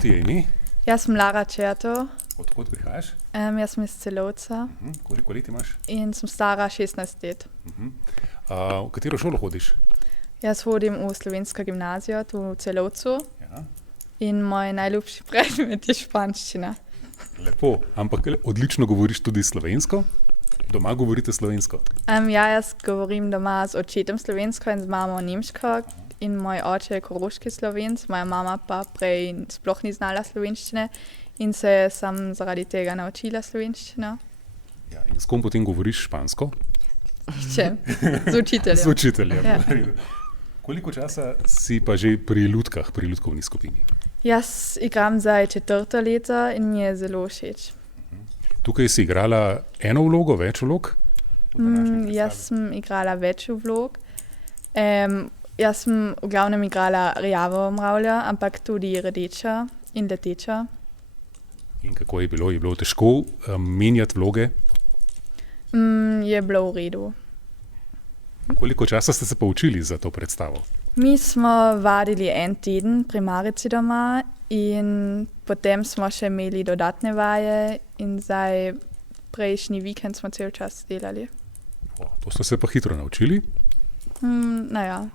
ti je ime? Jaz sem Lara Čerto, Odkot prihajaš? jaz sem iz Celovca Koliko let imaš? in sem stara 16 let. V katero šolo hodiš? Jaz hodim v slovensko gimnazijo tu v Celovcu Ja. in moj najljubši predmet je španščina. Lepo, ampak odlično govoriš tudi slovensko? Doma govorite slovensko? Jaz govorim doma z očetom slovensko in z mamo nemško in moj oče je koroški Slovenc, moja mama pa prej sploh ni znala slovenščine in se sem zaradi tega naučila slovenščino. Ja, in s kom potem govoriš špansko? Če, z učiteljem. Z učiteljem. Ja. Koliko časa si pa že pri lutkah, pri lutkovni skupini? Jaz igram zdaj 4. leto in mi je zelo všeč. Tukaj si igrala eno vlogo, več vlog? Jaz sem igrala več vlog. Jaz sem v glavnem igrala rjavo mravljo, ampak tudi rdečo in letečo. In kako je bilo? Je bilo težko menjati vloge? Je bilo v redu. Koliko časa ste se pa učili za to predstavo? Mi smo vadili en teden pri Marici doma in potem smo še imeli dodatne vaje in zdaj prejšnji vikend smo cel čas delali. To ste se pa hitro naučili? Naja,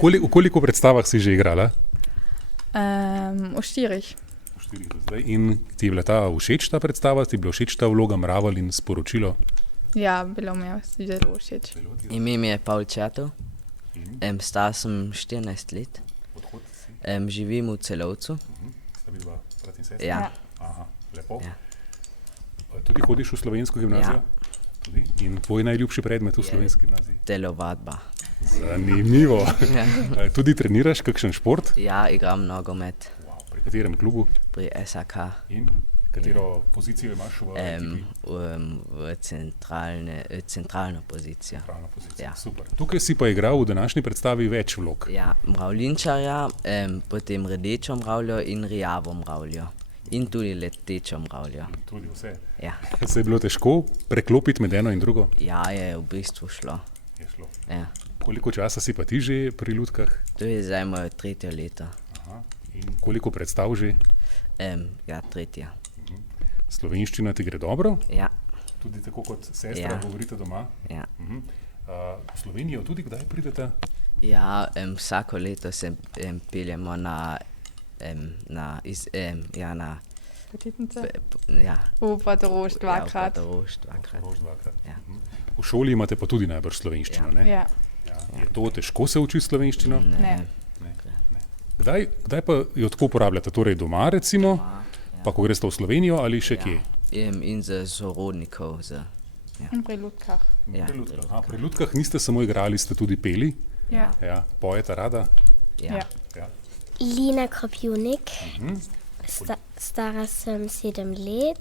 V koliko predstavah si že igrala? v 4. V 4 do zdaj. In ti je bila ta všeč ta predstava? Ti je bila všeč ta vloga Mravelj in sporočilo? Ja, bilo mi je zelo všeč. Ime mi je Pavel Čerto, star sem 14 let, Odhod si? živim v Celovcu. Sta vidva brat in sestra? Ja. Aha, lepo. Ja. Tudi hodiš v slovensko gimnazijo? Ja. Tudi? In tvoj najljubši predmet v slovenski gimnaziji? Telovadba. Zanimivo. Tudi treniraš kakšen šport? Ja, igram nogomet Wow, pri katerem klubu? pri SAK, In katero pozicijo imaš v ekipi? v centralno pozicijo. Pravna pozicija. Ja. Super. Tukaj si pa igral v današnji predstavi več vlog. Ja, mravljinčarja, potem rdečo mravljo in rjavo mravljo. In tudi letečo mravljo. Tudi vse. Ja, Se je bilo težko preklopiti med eno in drugo? ja, je v bistvu šlo. Je šlo. Ja. Koliko časa si pa ti že pri lutkah? To je zdaj moje 3. leto. Aha. In koliko predstav že? Ja, 3. Slovenščina ti gre dobro? Ja, Tudi tako kot sestra Ja. govorite doma? ja. V Slovenijo tudi kdaj pridete? Ja, vsako leto se peljemo na Počitnice? ja, V Portorož dvakrat. Portorož dvakrat. Rož dvakrat. Ja. V šoli imate pa tudi najbrž slovenščino, ne? Ja. Ja. Je to težko se učiti slovenščino? Ne. Kdaj pa jo tako uporabljate? Torej doma recimo, pa ko greste v Slovenijo ali še kje? In za sorodnikov. In pri lutkah. Ja, Pri lutkah. Aha, pri lutkah niste samo igrali, ste tudi peli? Ja. Ja. Pojete rada? Ja. Ja. Lina Kropjunik, stara sem 7 let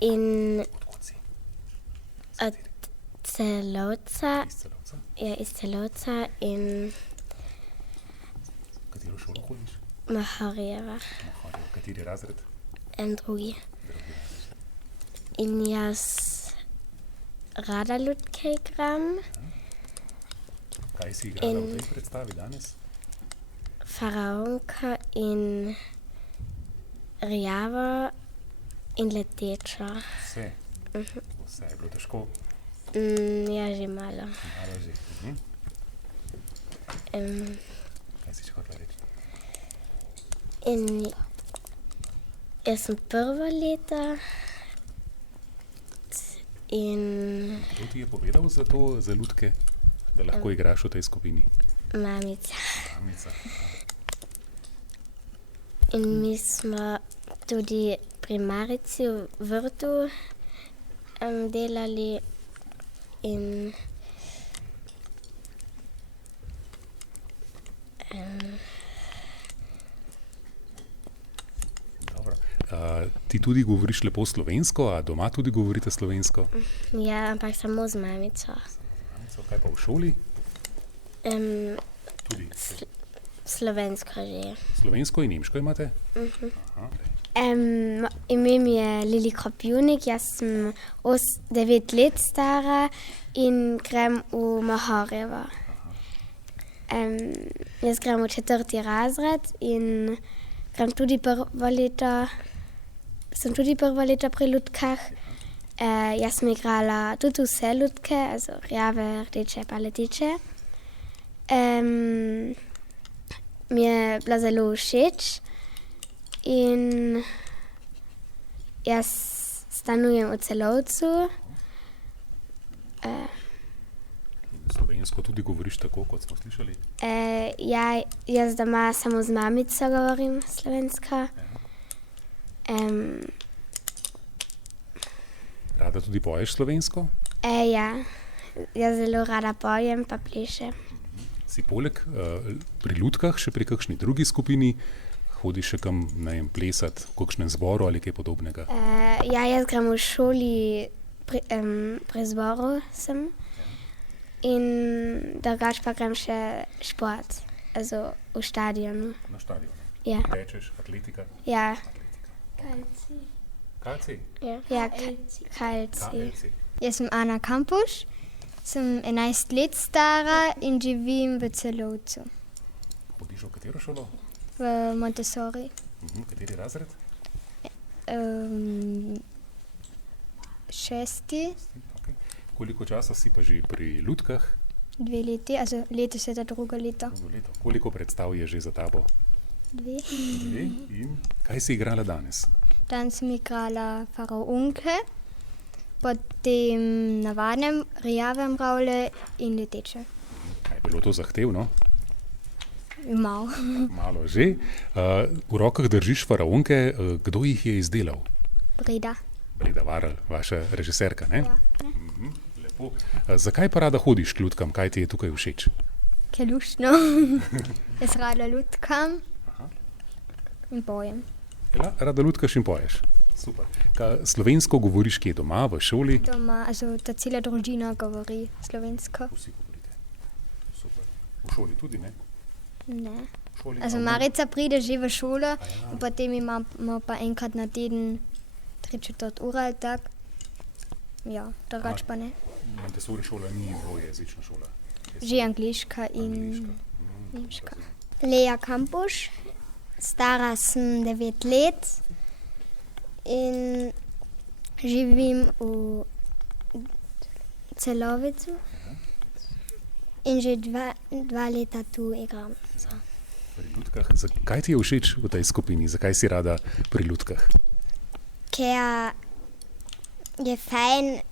in od Celovca, Iz Celovca? ja, iz Celovca in V katero šolo hodiš? Maharjeva, Aha, v kateri razred? en drugi. In jaz rada lutke igram, Kaj si igrala v tej predstavi danes? faraonka in rjavo in letečo. Vse. Vse je bilo težko. Ja, že malo. Malo že. Kaj si še hotela reči? In jaz sem 1. leto in Kdo ti je povedal za to, za lutke, da lahko igraš v tej skupini? mamica. Mamica. In mi smo tudi pri Marici v vrtu delali in Dobro. Ti tudi govoriš lepo slovensko, a doma tudi govorite slovensko? ja, ampak samo z mamico. Kaj pa v šoli? Tudi. Slovensko že. Slovensko in nemško imate? Ime mi je Lili Kropjunik, jaz sem 9 let stara in grem v Maharjevo. Jaz grem v 4. razred in grem tudi sem tudi prvo leto pri lutkah. Jaz sem igrala tudi vse lutke, also rjave, rdeče pa leteče. Mi je bila zelo všeč in jaz stanujem v Celovcu. Slovensko tudi govoriš tako, kot smo slišali? Ja, jaz doma samo z mamico govorim slovensko. Rada tudi poješ slovensko? Ja, jaz zelo rada pojem pa plešem. Si poleg pri lutkah še pri kakšni drugi skupini? Hodiš še kam, ne vem, plesati v kakšnem zboru ali kaj podobnega? Ja, jaz grem v šoli pri zboru sem. In drugače pa grem še šport, also v stadionu. Na stadionu? Ja. Rečeš, atletika? Ja. Kalci? Ja, kalci. Jaz sem Ana Kampuš, sem 11 let stara in živim v Celovcu, Hodiš v katero šolo? v Montessori. Kateri razred? 6. Okay. Koliko časa si pa že pri lutkah? 2 leti, also letos je to drugo leto. Drugo leto. Koliko predstav je že za tabo? 2. 2. In kaj si igrala danes? Danes sem igrala faraonke, potem navadnem rjave mravlje in leteče. Je bilo to zahtevno? Malo. Malo že. V rokah držiš faraonke. Kdo jih je izdelal? Breda. Breda Varl, vaša režiserka, ne? Ja. Lepo. Zakaj pa rada hodiš k lutkam? Kaj ti je tukaj všeč? Ker luštno. Jaz rada lutkam in pojem. Rada lutkaš in poješ. Super. Slovensko govoriš kje doma, v šoli? Doma, also ta cela družina govori slovensko. Vsi govorite. Super. V šoli tudi, ne? Ne. V šoli, Also Marica pride že v šolo in potem imamo pa enkrat na teden 3/4 ure ali tak. Ja, drugače pa ne. Montessori šola ni dvojezična šola. Že angliška in nemška. Lea Kampuš, stara sem 9 let in živim v Celovicu in že dva leta tu igram. Pri lutkah. Kaj ti je všeč v tej skupini? Zakaj si rada pri lutkah? Ker je fajn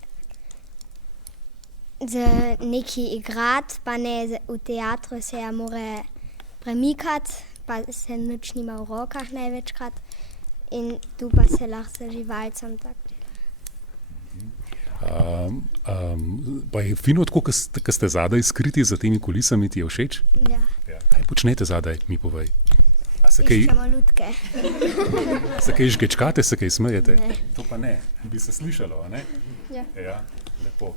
z neki igrati, pa ne v teatru se ja mora premikati, pa se nič nima v rokah največkrat in tu pa se lahko z živalcem tako dela. Pa je fino tako, ko ste zadaj skriti za temi kulisami, ti je všeč? Ja. Kaj počnete zadaj, mi povej? A se kaj, Iščemo lutke. se kaj žgečkate, se kaj smejete? Ne. To pa ne, bi se slišalo, a ne? Ja. Ja, lepo.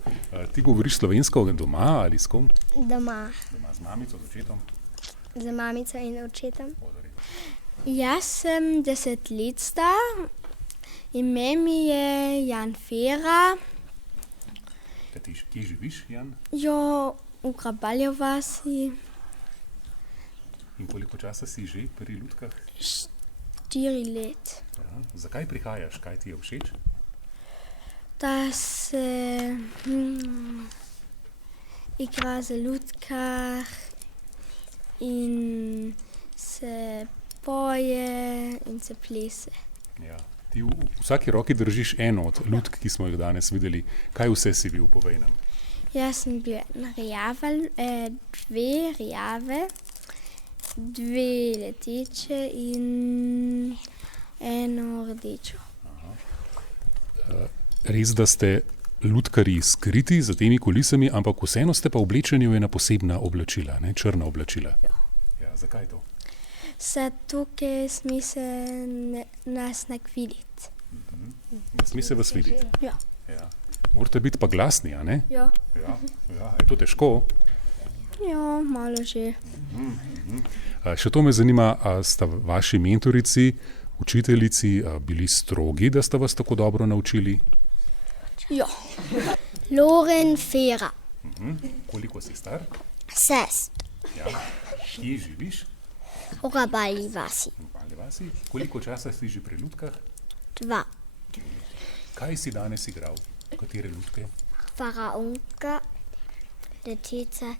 Ti govoriš slovensko doma ali s kom? Doma Doma z mamico, z očetom? z mamico in očetom. Jaz sem 10 let star, ime mi je Jan Fera. Kje živiš, Jan? Jo, v Grabalju vasi. In koliko časa si že pri lutkah? 4 let. Ja. Zakaj prihajaš? Kaj ti je všeč? Da se igra z lutkah in se poje in se plese. Ja. Ti v vsaki roki držiš eno od lutk, ki smo jih danes videli. Kaj vse si bil, povej nam? Jaz sem bil rjava, 2 rjave, 2 leteče in 1 rdečo. Res, da ste lutkarji skriti za temi kulisami, ampak vseeno ste pa oblečeni v ena posebna oblačila, ne? Črna oblačila. Ja, zakaj to? Zato, ker sme se nas ne videti. Ne sme se vas videti. Ja. Ja. Morate biti pa glasni, a ne? Ja. Ja. Je to težko? Ja, malo že. Še to me zanima, a sta vaši mentorici, učiteljici bili strogi, da sta vas tako dobro naučili? Ja. Loren Fera. Koliko si star? 6. Ja. Kje živiš? Urabali vasi. Mali vasi. Koliko časa si že pri lutkah? 2. Kaj si danes igral? Katere lutke? Faraonka, Letica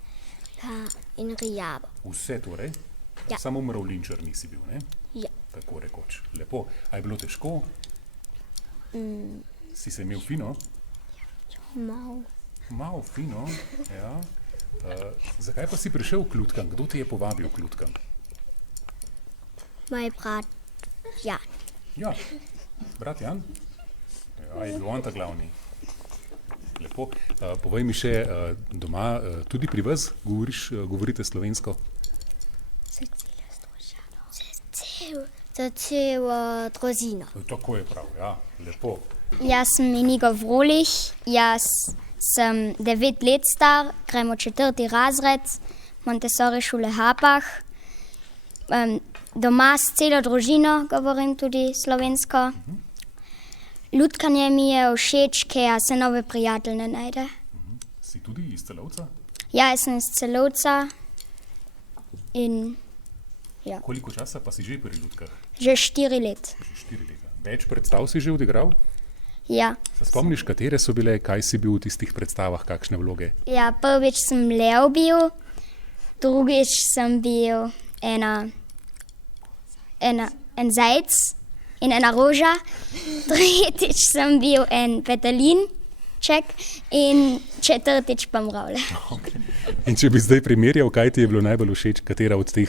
in Rijavo. Vse torej? Ja. Samo mravljinčar nisi bil, ne? Ja. Tako rekoč. Lepo. A je bilo težko? Si se imel fino? Malo. Malo fino, ja. Zakaj pa si prišel k lutkam? Kdo te je povabil k lutkam? Moj brat Jan. Ja, brat Jan? Ja, je bil on ta glavni. Lepo. Povej mi še, doma tudi pri vas govorite slovensko? Za celo družino. Tako je prav, ja. Lepo. Jaz sem Inigo Vrolich, jaz sem 9 let star, grem v 4. razred Montessori šole Hapach. Doma s celo družino govorim tudi slovensko. Lutkanje mi je všeč, ker se nove prijatelje najde. Si tudi iz Celovca? Ja, jaz sem iz Celovca in ja, Koliko časa pa si že pri lutkah? že 4 let. Že 4 leta. Več predstav si že odigral? Ja. Se spomniš, katere so bile, kaj si bil v tistih predstavah, kakšne vloge? Ja, prvič sem lev bil, drugič sem bil en zajec in ena roža, tretjič sem bil en petelinček in četrtič pa mravlja. In če bi zdaj primerjal, kaj ti je bilo najbolj všeč, katera od teh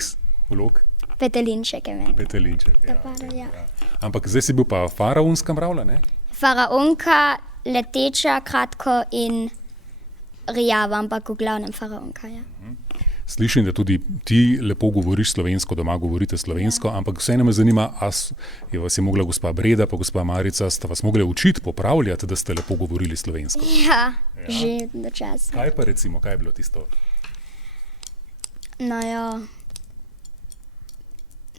vlog? Petelinček je meni. Petelinček, ja. Ja. Ampak zdaj si bil pa faraonska mravlja, ne? Faraonka, leteča, kratko in Rijava, ampak v glavnem faraonka, ja. Slišim, da tudi ti lepo govoriš slovensko, doma govorite slovensko, ampak vseeno me zanima, je vas je mogla gospa Breda pa gospa Marica, sta vas mogli učiti, popravljati, da ste lepo govorili slovensko? Ja, že do časa. Kaj pa recimo, kaj je bilo tisto? No ja,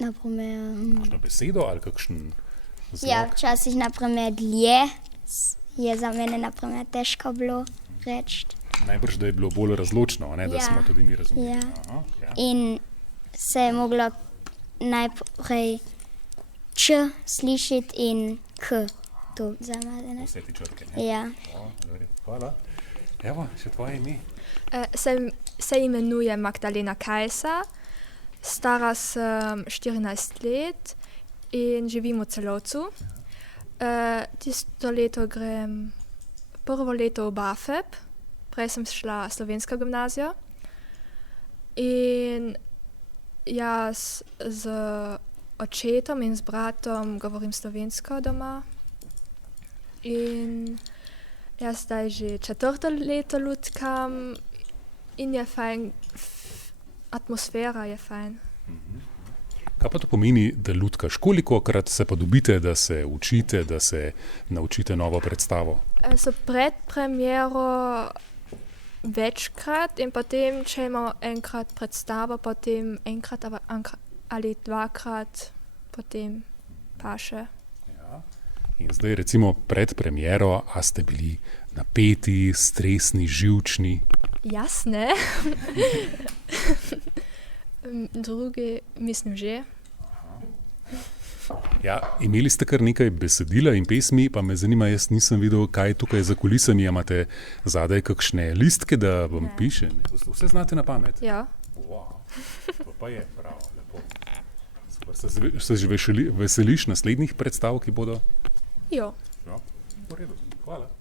naprimer... Kakšno besedo ali kakšen zlog? Ja, včasih naprimer dlje je za mene naprimer težko bilo reči. Najbrž, da je bilo bolj razločno, ne, da Ja. smo tudi mi razumeli. Ja. Aha, ja. In se je moglo najprej č slišati in k to zamazane. Vse te črke, ne? Ja. Dobro, hvala. Evo, še tvoje ime? Se imenujem Magdalena Kajsa, stara sem 14 let in živim v Celovcu. Tisto leto grem prvo leto v Bafeb, prej sem šla slovensko gimnazijo in jaz z očetom in z bratom govorim slovensko doma in jaz zdaj že 4. leto lutkam in je fajn, atmosfera je fajn. Kaj pa to pomeni, da lutkaš? Kolikokrat se pa dobite, da se učite, da se naučite novo predstavo? So pred premiero večkrat in potem, če imamo enkrat predstavo, potem enkrat ali dvakrat, potem pa še. Ja. In zdaj recimo pred premiero, a ste bili napeti, stresni, živčni? Jasne. Drugi, mislim že. Ja, imeli ste kar nekaj besedila in pesmi, pa me zanima, jaz nisem videl, kaj tukaj za kulisami, imate zadaj kakšne listke, da vam piše? Ne? Vse znate na pamet? Ja. Wow, to pa je bravo, lepo. Super, se že veseliš naslednjih predstav, ki bodo? Jo. Ja, v redu, hvala.